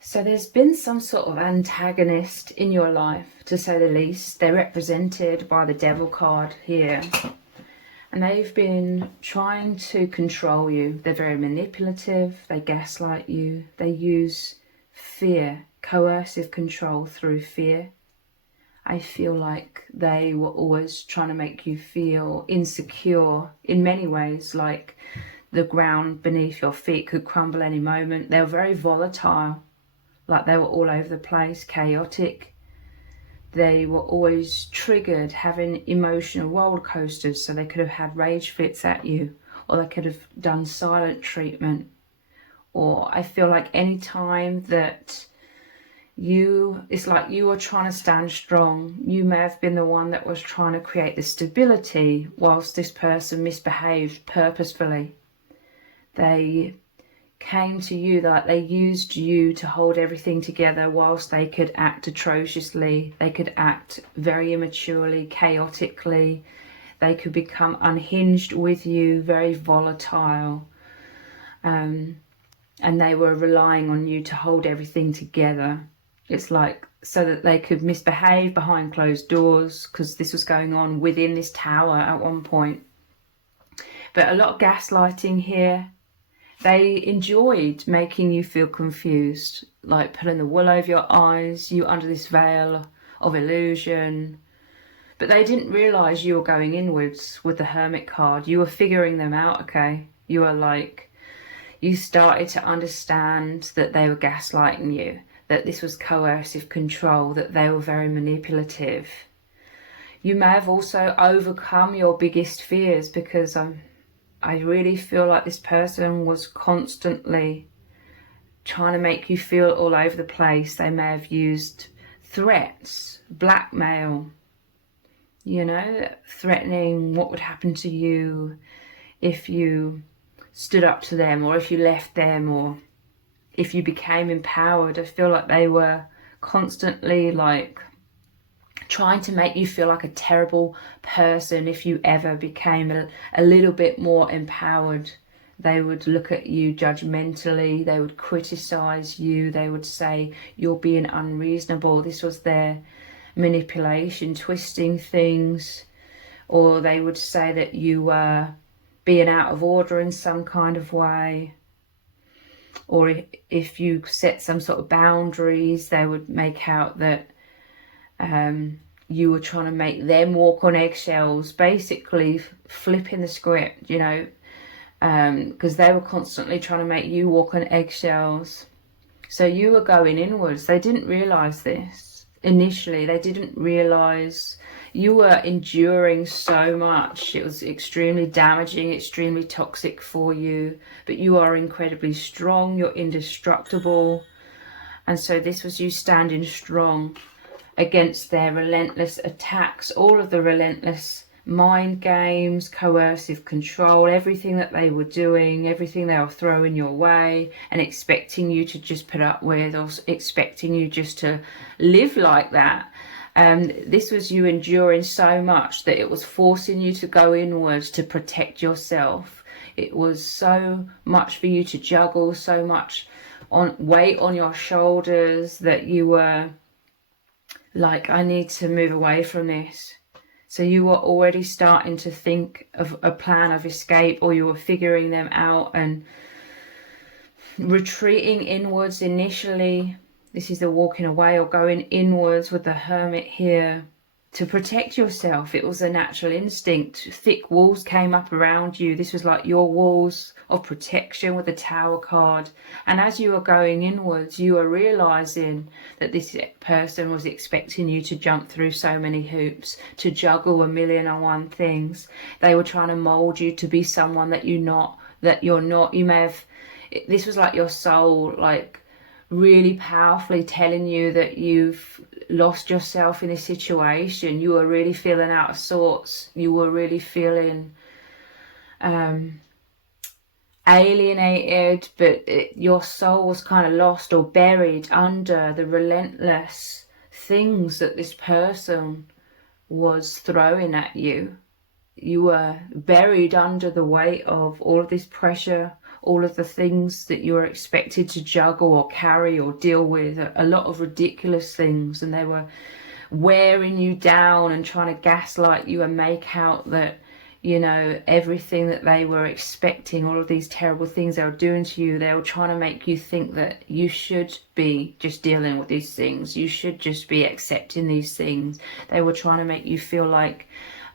So there's been some sort of antagonist in your life, to say the least. They're represented by the devil card here. And they've been trying to control you. They're very manipulative. They gaslight you. They use fear, coercive control through fear. I feel like they were always trying to make you feel insecure in many ways, like the ground beneath your feet could crumble any moment. They were very volatile, like they were all over the place, chaotic. They were always triggered, having emotional roller coasters, so they could have had rage fits at you, or they could have done silent treatment. Or I feel like any time that it's like you were trying to stand strong, you may have been the one that was trying to create the stability whilst this person misbehaved purposefully. They came to you, that they used you to hold everything together whilst they could act atrociously. They could act very immaturely, chaotically. They could become unhinged with you, very volatile. And they were relying on you to hold everything together. It's like so that they could misbehave behind closed doors, because this was going on within this tower at one point. But a lot of gaslighting here. They enjoyed making you feel confused, like pulling the wool over your eyes, you under this veil of illusion. But they didn't realise you were going inwards with the Hermit card. You were figuring them out, okay? You were like, you started to understand that they were gaslighting you, that this was coercive control, that they were very manipulative. You may have also overcome your biggest fears, because I really feel like this person was constantly trying to make you feel all over the place. They may have used threats, blackmail, you know, threatening what would happen to you if you stood up to them, or if you left them, or if you became empowered. I feel like they were constantly like trying to make you feel like a terrible person if you ever became a little bit more empowered. They would look at you judgmentally. They would criticize you. They would say you're being unreasonable. This was their manipulation, twisting things. Or they would say that you were being out of order in some kind of way. Or if you set some sort of boundaries, they would make out that you were trying to make them walk on eggshells, basically flipping the script, you know, because they were constantly trying to make you walk on eggshells. So you were going inwards. They didn't realise this initially. They didn't realise you were enduring so much. It was extremely damaging, extremely toxic for you, but you are incredibly strong. You're indestructible. And so this was you standing strong against their relentless attacks, all of the relentless mind games, coercive control, everything that they were doing, everything they were throwing your way and expecting you to just put up with, or expecting you just to live like that. This was you enduring so much that it was forcing you to go inwards to protect yourself. It was so much for you to juggle, so much weight on your shoulders, that you were like, I need to move away from this. So you were already starting to think of a plan of escape, or you were figuring them out and retreating inwards initially. This is the walking away or going inwards with the Hermit here to protect yourself. It was a natural instinct. Thick walls came up around you. This was like your walls of protection with the Tower card. And as you were going inwards, you were realizing that this person was expecting you to jump through so many hoops, to juggle 1,000,001 things. They were trying to mold you to be someone that you're not. You may have, this was like your soul, like really powerfully telling you that you've lost yourself in this situation. You were really feeling out of sorts. You were really feeling alienated, but your soul was kind of lost or buried under the relentless things that this person was throwing at you. You were buried under the weight of all of this pressure, all of the things that you were expected to juggle or carry or deal with, a lot of ridiculous things, and they were wearing you down and trying to gaslight you and make out that, you know, everything that they were expecting, all of these terrible things they were doing to you, they were trying to make you think that you should be just dealing with these things, you should just be accepting these things. They were trying to make you feel like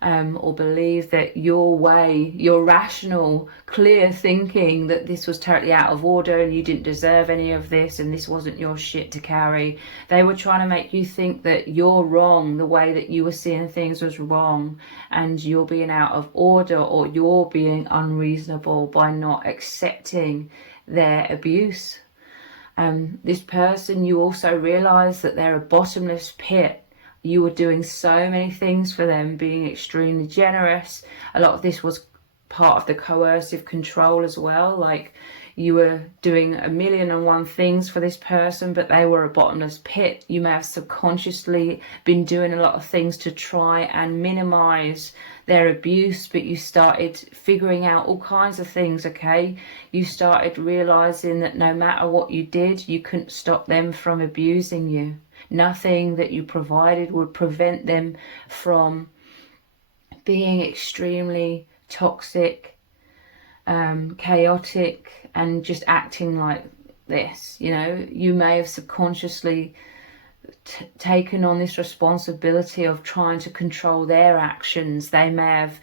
or believe that your way, your rational, clear thinking, that this was totally out of order and you didn't deserve any of this and this wasn't your shit to carry. They were trying to make you think that you're wrong, the way that you were seeing things was wrong, and you're being out of order, or you're being unreasonable by not accepting their abuse. This person, you also realize that they're a bottomless pit. You were doing so many things for them, being extremely generous. A lot of this was part of the coercive control as well. Like, you were doing 1,000,001 things for this person, but they were a bottomless pit. You may have subconsciously been doing a lot of things to try and minimize their abuse, but you started figuring out all kinds of things, okay? You started realizing that no matter what you did, you couldn't stop them from abusing you. Nothing that you provided would prevent them from being extremely toxic, chaotic, and just acting like this. You know, you may have subconsciously taken on this responsibility of trying to control their actions. They may have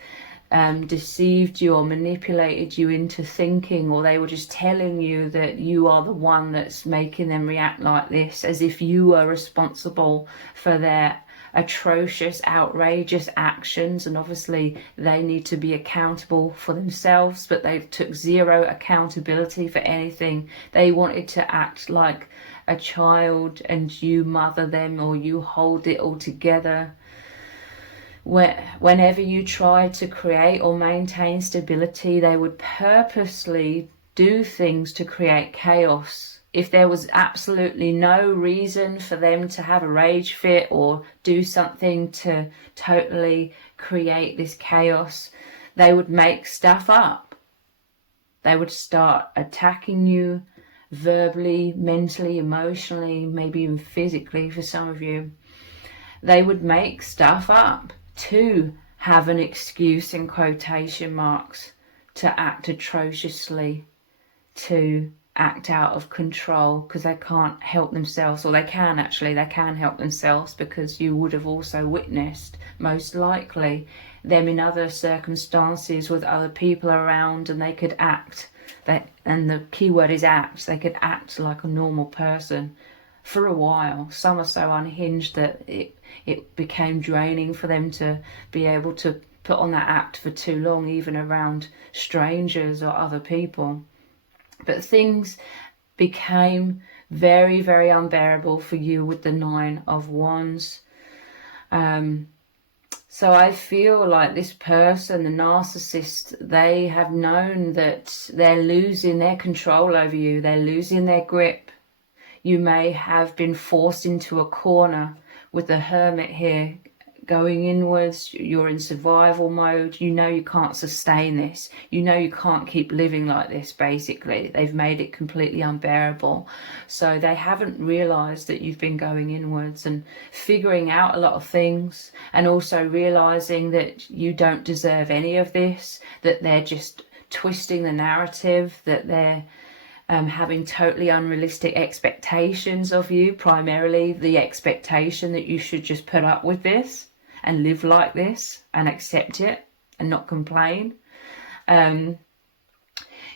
deceived you or manipulated you into thinking, or they were just telling you that you are the one that's making them react like this, as if you were responsible for their atrocious, outrageous actions. And obviously they need to be accountable for themselves, but they took zero accountability for anything. They wanted to act like a child and you mother them, or you hold it all together. Whenever you tried to create or maintain stability, they would purposely do things to create chaos. If there was absolutely no reason for them to have a rage fit or do something to totally create this chaos, they would make stuff up. They would start attacking you verbally, mentally, emotionally, maybe even physically for some of you. They would make stuff up to have an excuse, in quotation marks, to act atrociously, to act out of control, because they can't help themselves. Or they can help themselves, because you would have also witnessed, most likely, them in other circumstances with other people around, and they could act, and the key word is act, they could act like a normal person for a while. Some are so unhinged that it became draining for them to be able to put on that act for too long, even around strangers or other people. But things became very, very unbearable for you with the 9 of Wands. So I feel like this person, the narcissist, they have known that they're losing their control over you. They're losing their grip. You may have been forced into a corner with the Hermit here, going inwards. You're in survival mode. You know you can't sustain this. You know you can't keep living like this, basically. They've made it completely unbearable. So they haven't realised that you've been going inwards and figuring out a lot of things, and also realising that you don't deserve any of this, that they're just twisting the narrative, that they're having totally unrealistic expectations of you, primarily the expectation that you should just put up with this and live like this and accept it and not complain.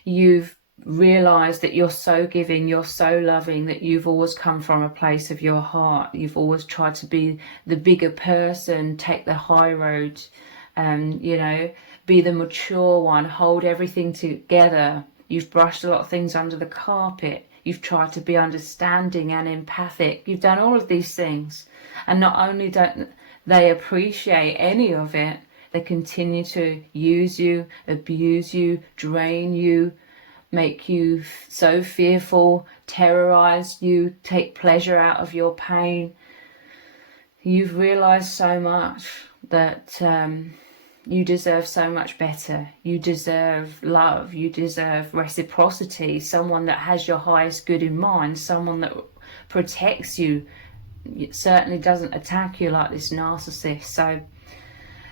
You've realised that you're so giving, you're so loving, that you've always come from a place of your heart. You've always tried to be the bigger person, take the high road, you know, be the mature one, hold everything together. You've brushed a lot of things under the carpet. You've tried to be understanding and empathic. You've done all of these things. And not only don't they appreciate any of it, they continue to use you, abuse you, drain you, make you so fearful, terrorize you, take pleasure out of your pain. You've realized so much that You deserve so much better. You deserve love. You deserve reciprocity. Someone that has your highest good in mind. Someone that protects you. It certainly doesn't attack you like this narcissist. So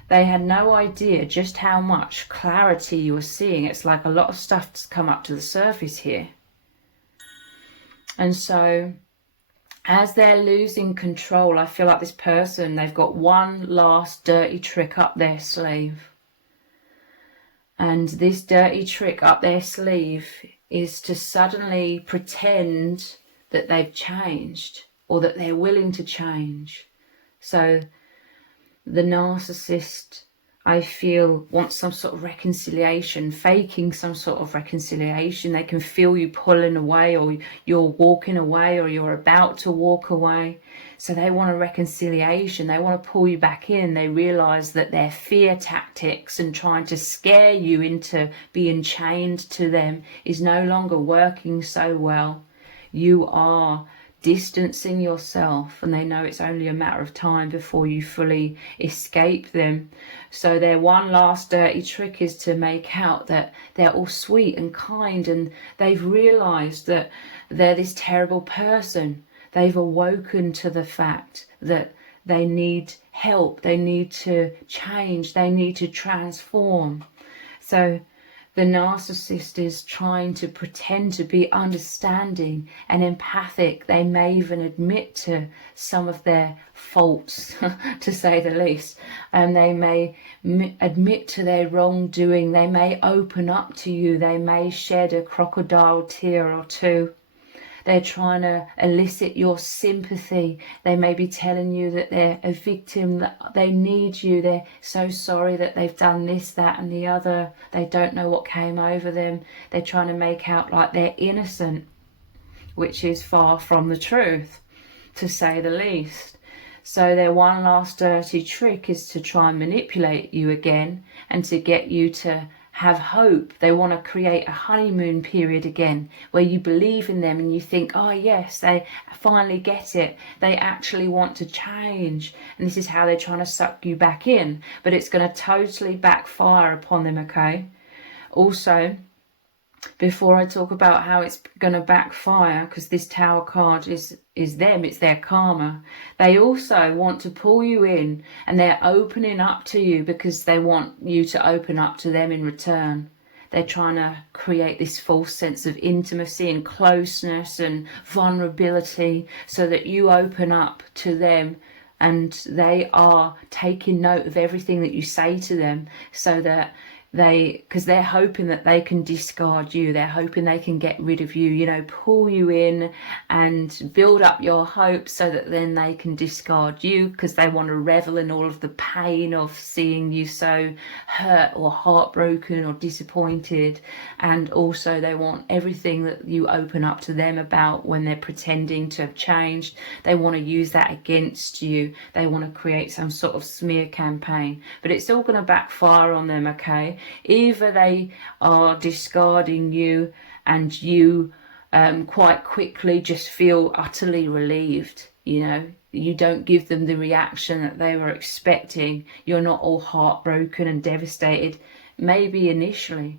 they had no idea just how much clarity you were seeing. It's like a lot of stuff's come up to the surface here. And so as they're losing control, I feel like this person, they've got one last dirty trick up their sleeve. And this dirty trick up their sleeve is to suddenly pretend that they've changed or that they're willing to change. So the narcissist, I feel, wants some sort of reconciliation, faking some sort of reconciliation. They can feel you pulling away, or you're walking away, or you're about to walk away. So they want a reconciliation. They want to pull you back in. They realize that their fear tactics and trying to scare you into being chained to them is no longer working so well. You are distancing yourself, and they know it's only a matter of time before you fully escape them. So their one last dirty trick is to make out that they're all sweet and kind, and they've realized that they're this terrible person. They've awoken to the fact that they need help, they need to change, they need to transform. So the narcissist is trying to pretend to be understanding and empathic. They may even admit to some of their faults, to say the least. And they may admit to their wrongdoing. They may open up to you. They may shed a crocodile tear or two. They're trying to elicit your sympathy. They may be telling you that they're a victim, that they need you. They're so sorry that they've done this, that and the other. They don't know what came over them. They're trying to make out like they're innocent, which is far from the truth, to say the least. So their one last dirty trick is to try and manipulate you again and to get you to have hope. They want to create a honeymoon period again where you believe in them and you think, oh yes, they finally get it. They actually want to change. And this is how they're trying to suck you back in. But it's going to totally backfire upon them, okay? Also, before I talk about how it's going to backfire, because this Tower card is them, it's their karma, they also want to pull you in, and they're opening up to you because they want you to open up to them in return. They're trying to create this false sense of intimacy and closeness and vulnerability so that you open up to them, and they are taking note of everything that you say to them, so that because they're hoping that they can discard you. They're hoping they can get rid of you, you know, pull you in and build up your hopes so that then they can discard you, because they want to revel in all of the pain of seeing you so hurt or heartbroken or disappointed. And also they want everything that you open up to them about when they're pretending to have changed. They want to use that against you. They want to create some sort of smear campaign. But it's all going to backfire on them, okay? Either they are discarding you and you quite quickly just feel utterly relieved, you know, you don't give them the reaction that they were expecting. You're not all heartbroken and devastated, maybe initially,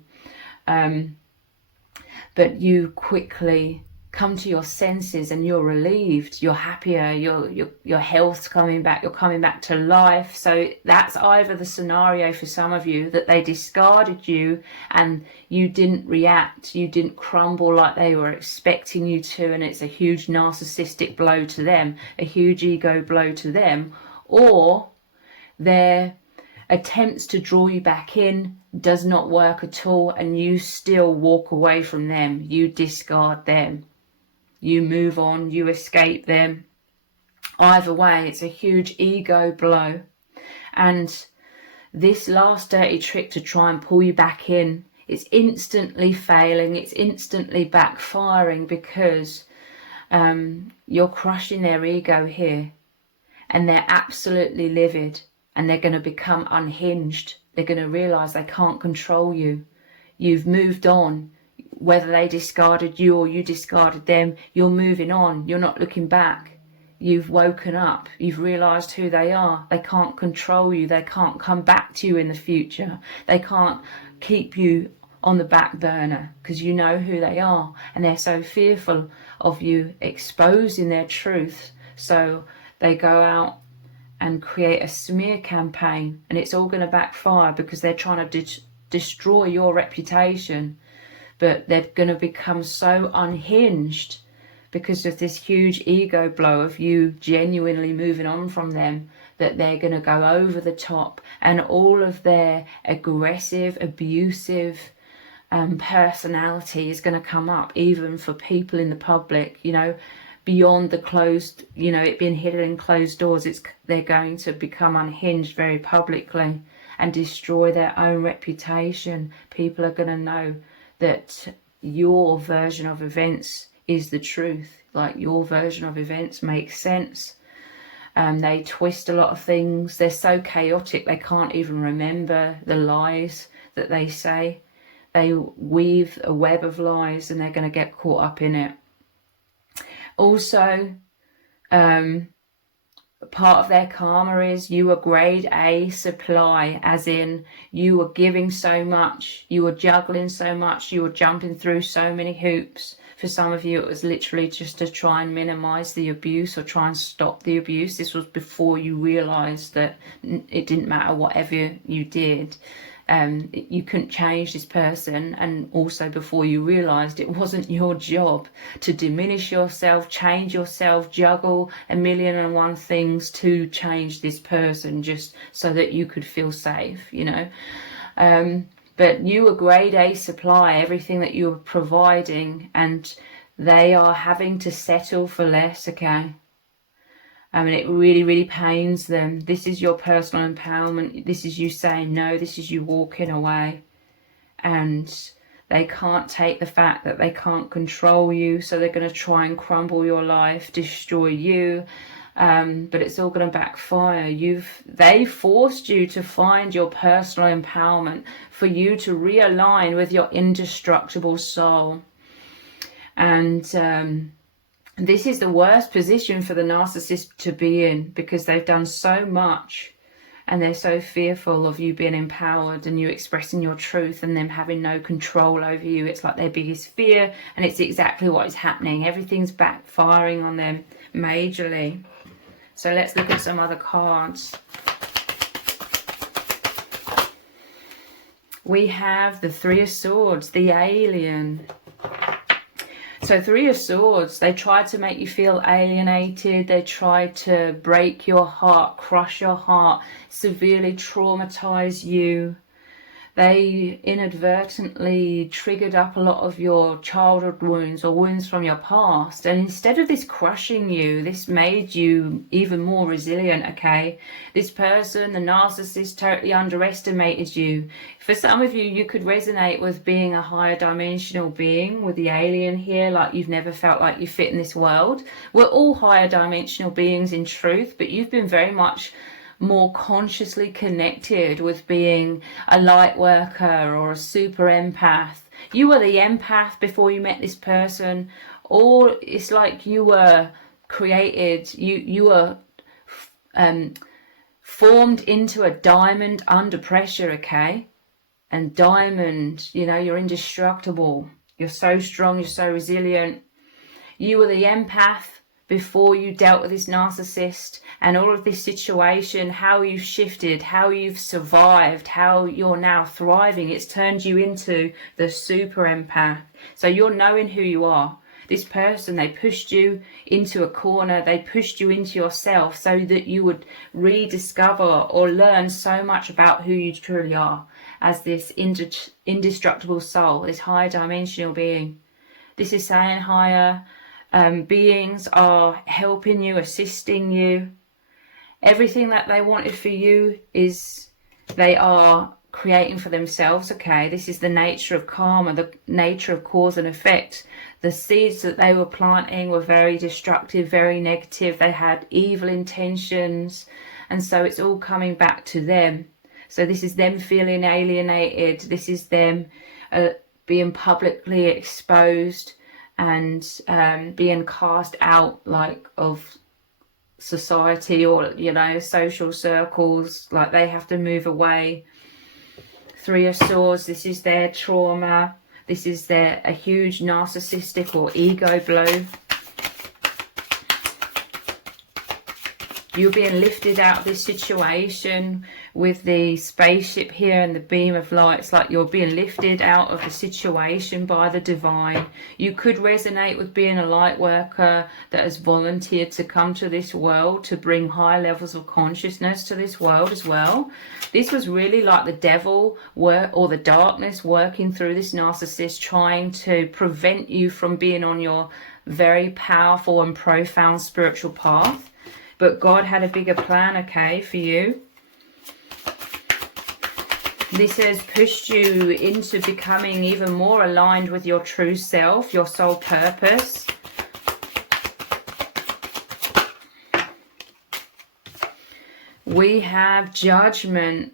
but you quickly come to your senses and you're relieved, you're happier, your health's coming back, you're coming back to life. So that's either the scenario for some of you, that they discarded you and you didn't react, you didn't crumble like they were expecting you to, and it's a huge narcissistic blow to them, a huge ego blow to them, or their attempts to draw you back in does not work at all and you still walk away from them, you discard them. You move on, you escape them. Either way, it's a huge ego blow. And this last dirty trick to try and pull you back in, it's instantly failing, it's instantly backfiring, because you're crushing their ego here. And they're absolutely livid, and they're going to become unhinged. They're going to realise they can't control you. You've moved on. Whether they discarded you or you discarded them, you're moving on. You're not looking back. you've woken up, you've realized who they are. They can't control you, they can't come back to you in the future, they can't keep you on the back burner because you know who they are, and they're so fearful of you exposing their truth. So they go out and create a smear campaign, and it's all going to backfire because they're trying to destroy your reputation. But they're going to become so unhinged because of this huge ego blow of you genuinely moving on from them, that they're going to go over the top, and all of their aggressive, abusive personality is going to come up, even for people in the public, you know, beyond the closed, you know, it being hidden in closed doors. They're going to become unhinged very publicly and destroy their own reputation. People are going to know that your version of events is the truth, like your version of events makes sense. They twist a lot of things. They're so chaotic they can't even remember the lies that they say. They weave a web of lies and they're going to get caught up in it. Also, part of their karma is you were grade A supply, as in you were giving so much, you were juggling so much, you were jumping through so many hoops. For some of you, it was literally just to try and minimize the abuse or try and stop the abuse. This was before you realized that it didn't matter whatever you did. You couldn't change this person, and also before you realized it wasn't your job to diminish yourself, change yourself, juggle 1,000,001 things to change this person just so that you could feel safe, you know. But you were grade A supply, everything that you were providing, and they are having to settle for less, okay? I mean, it really, really pains them. This is your personal empowerment. This is you saying no. This is you walking away. And they can't take the fact that they can't control you. So they're going to try and crumble your life, destroy you. But it's all going to backfire. They forced you to find your personal empowerment, for you to realign with your indestructible soul. And this is the worst position for the narcissist to be in, because they've done so much and they're so fearful of you being empowered and you expressing your truth and them having no control over you. It's like their biggest fear, and it's exactly what is happening. Everything's backfiring on them majorly. So let's look at some other cards. We have the Three of Swords, the alien. So Three of Swords, they try to make you feel alienated. They try to break your heart, crush your heart, severely traumatize you. They inadvertently triggered up a lot of your childhood wounds or wounds from your past. And instead of this crushing you, this made you even more resilient, okay? This person, the narcissist, totally underestimated you. For some of you, you could resonate with being a higher dimensional being with the alien here, like you've never felt like you fit in this world. We're all higher dimensional beings in truth, but you've been very much more consciously connected with being a light worker or a super empath. You were the empath before you met this person, or it's like you were created, you were formed into a diamond under pressure, okay? And diamond, you know, you're indestructible, you're so strong, you're so resilient. You were the empath before you dealt with this narcissist, and all of this situation, how you've shifted, how you've survived, how you're now thriving. It's turned you into the super empath. So you're knowing who you are. This person, they pushed you into a corner, they pushed you into yourself so that you would rediscover or learn so much about who you truly are as this indestructible soul, this higher dimensional being. This is saying higher beings are helping you, assisting you. Everything that they wanted for you is they are creating for themselves, okay? This is the nature of karma, the nature of cause and effect. The seeds that they were planting were very destructive, very negative. They had evil intentions, and so it's all coming back to them. So this is them feeling alienated. This is them being publicly exposed and being cast out, like, of society or, you know, social circles, like they have to move away. Three of Swords, this is their trauma. This is a huge narcissistic or ego blow. You're being lifted out of this situation with the spaceship here and the beam of light. It's like you're being lifted out of the situation by the divine. You could resonate with being a light worker that has volunteered to come to this world to bring high levels of consciousness to this world as well. This was really like the devil or the darkness working through this narcissist, trying to prevent you from being on your very powerful and profound spiritual path. But God had a bigger plan, okay, for you. This has pushed you into becoming even more aligned with your true self, your soul purpose. We have Judgment.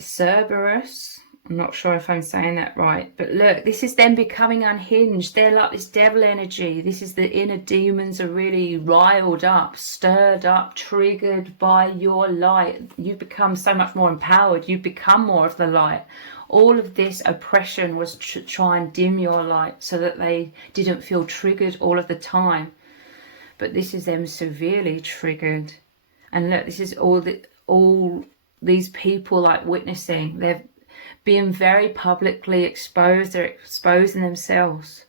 Cerberus. I'm not sure if I'm saying that right. But look, this is them becoming unhinged. They're like this devil energy. This is the inner demons are really riled up, stirred up, triggered by your light. You become so much more empowered. You become more of the light. All of this oppression was to try and dim your light so that they didn't feel triggered all of the time. But this is them severely triggered. And look, this is all these people like witnessing. They're being very publicly exposed. They're exposing themselves.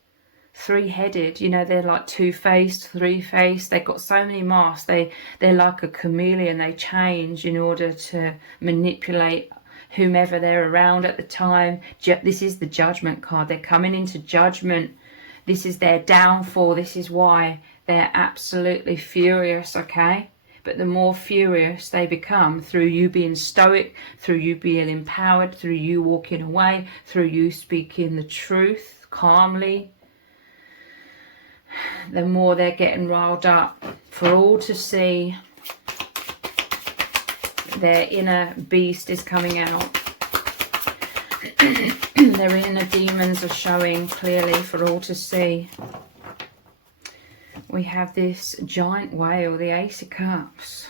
Three-headed, you know, they're like two-faced, three-faced. They've got so many masks. They're like a chameleon. They change in order to manipulate whomever they're around at the time. This is the Judgment card. They're coming into judgment. This is their downfall. This is why they're absolutely furious, okay? But the more furious they become through you being stoic, through you being empowered, through you walking away, through you speaking the truth calmly, the more they're getting riled up. For all to see, their inner beast is coming out. Their inner demons are showing clearly for all to see. We have this giant whale, the Ace of Cups.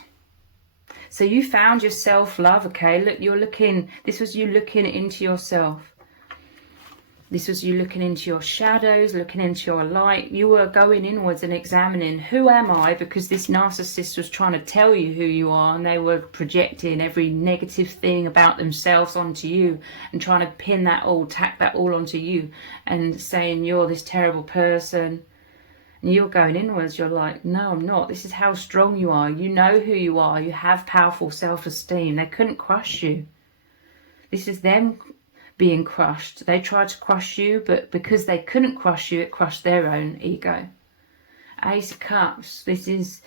So you found your self-love, okay? Look, you're looking, this was you looking into yourself. This was you looking into your shadows, looking into your light. You were going inwards and examining, who am I? Because this narcissist was trying to tell you who you are, and they were projecting every negative thing about themselves onto you and trying to pin that all, tack that all onto you and saying you're this terrible person. And you're going inwards, you're like, no, I'm not. This is how strong you are. You know who you are. You have powerful self-esteem. They couldn't crush you. This is them being crushed. They tried to crush you, but because they couldn't crush you, it crushed their own ego. Ace of Cups. This is,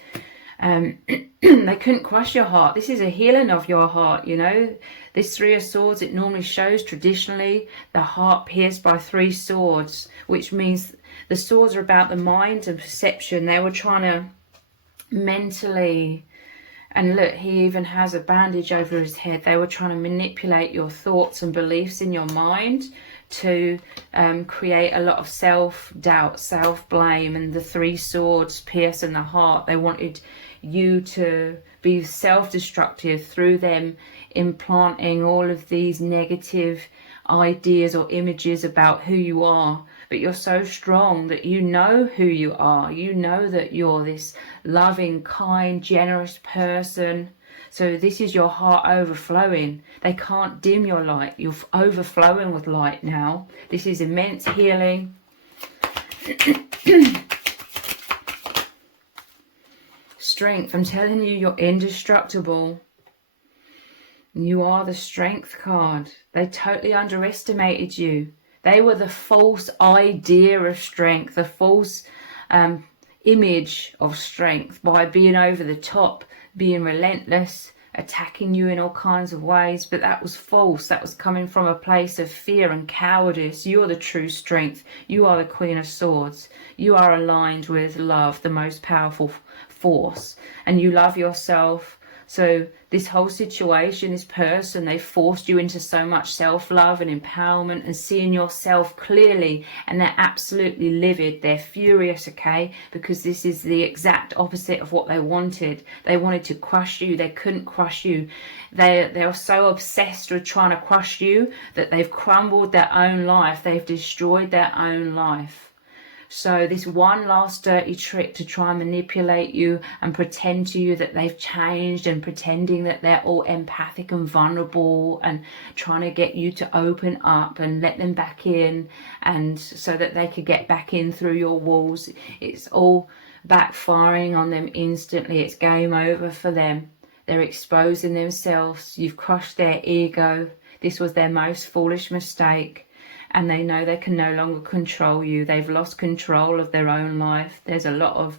they couldn't crush your heart. This is a healing of your heart, you know. This Three of Swords, it normally shows traditionally the heart pierced by three swords, which means the swords are about the mind and perception. They were trying to mentally, and look, he even has a bandage over his head. They were trying to manipulate your thoughts and beliefs in your mind to create a lot of self-doubt, self-blame, and the three swords piercing the heart. They wanted you to be self-destructive through them implanting all of these negative ideas or images about who you are. But you're so strong that you know who you are. You know that you're this loving, kind, generous person. So this is your heart overflowing. They can't dim your light. You're overflowing with light now. This is immense healing. Strength. I'm telling you, you're indestructible. You are the Strength card. They totally underestimated you. They were the false idea of strength, the false image of strength by being over the top, being relentless, attacking you in all kinds of ways. But that was false. That was coming from a place of fear and cowardice. You're the true strength. You are the Queen of Swords. You are aligned with love, the most powerful force. And you love yourself So this whole situation, this person, they forced you into so much self-love and empowerment and seeing yourself clearly, and they're absolutely livid. They're furious, okay? Because this is the exact opposite of what they wanted. They wanted to crush you. They couldn't crush you. They're so obsessed with trying to crush you that they've crumbled their own life. They've destroyed their own life. So this one last dirty trick to try and manipulate you and pretend to you that they've changed, and pretending that they're all empathic and vulnerable, and trying to get you to open up and let them back in, and so that they could get back in through your walls. It's all backfiring on them instantly. It's game over for them. They're exposing themselves. You've crushed their ego. This was their most foolish mistake. And they know they can no longer control you. They've lost control of their own life. There's a lot of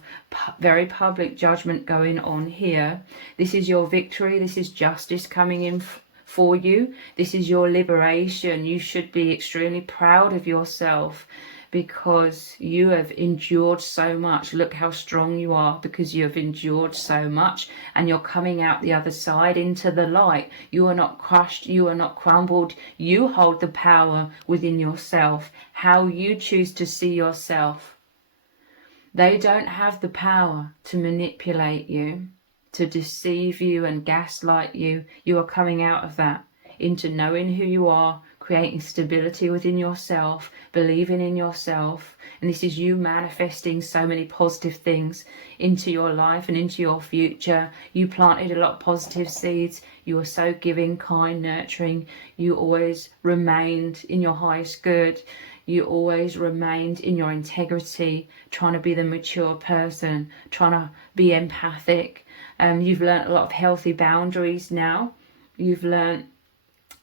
very public judgment going on here. This is your victory. This is justice coming in for you. This is your liberation. You should be extremely proud of yourself, because you have endured so much. Look how strong you are, because you have endured so much, and you're coming out the other side into the light. You are not crushed. You are not crumbled. You hold the power within yourself, how you choose to see yourself. They don't have the power to manipulate you, to deceive you and gaslight you. You are coming out of that into knowing who you are, creating stability within yourself, believing in yourself. And this is you manifesting so many positive things into your life and into your future. You planted a lot of positive seeds. You were so giving, kind, nurturing. You always remained in your highest good. You always remained in your integrity, trying to be the mature person, trying to be empathic. You've learned a lot of healthy boundaries now. You've learned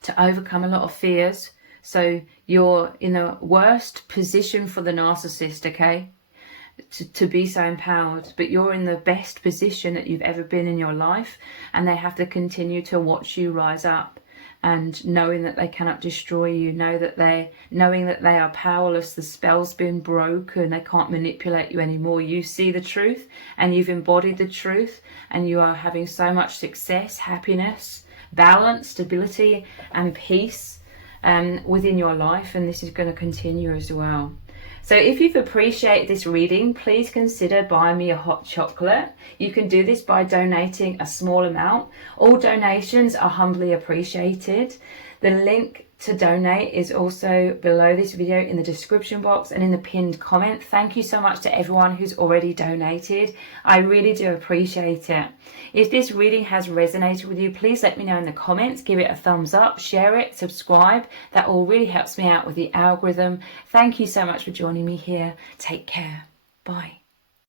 to overcome a lot of fears. So you're in the worst position for the narcissist, okay, to be so empowered, but you're in the best position that you've ever been in your life, and they have to continue to watch you rise up, and knowing that they cannot destroy you, knowing that they are powerless. The spell's been broken. They can't manipulate you anymore. You see the truth, and you've embodied the truth, and you are having so much success, happiness, balance, stability and peace within your life, and this is going to continue as well. So if you've appreciated this reading, please consider buying me a hot chocolate. You can do this by donating a small amount. All donations are humbly appreciated. The link to donate is also below this video in the description box and in the pinned comment. Thank you so much to everyone who's already donated. I really do appreciate it. If this reading has resonated with you, please let me know in the comments. Give it a thumbs up, share it, subscribe. That all really helps me out with the algorithm. Thank you so much for joining me here. Take care. Bye.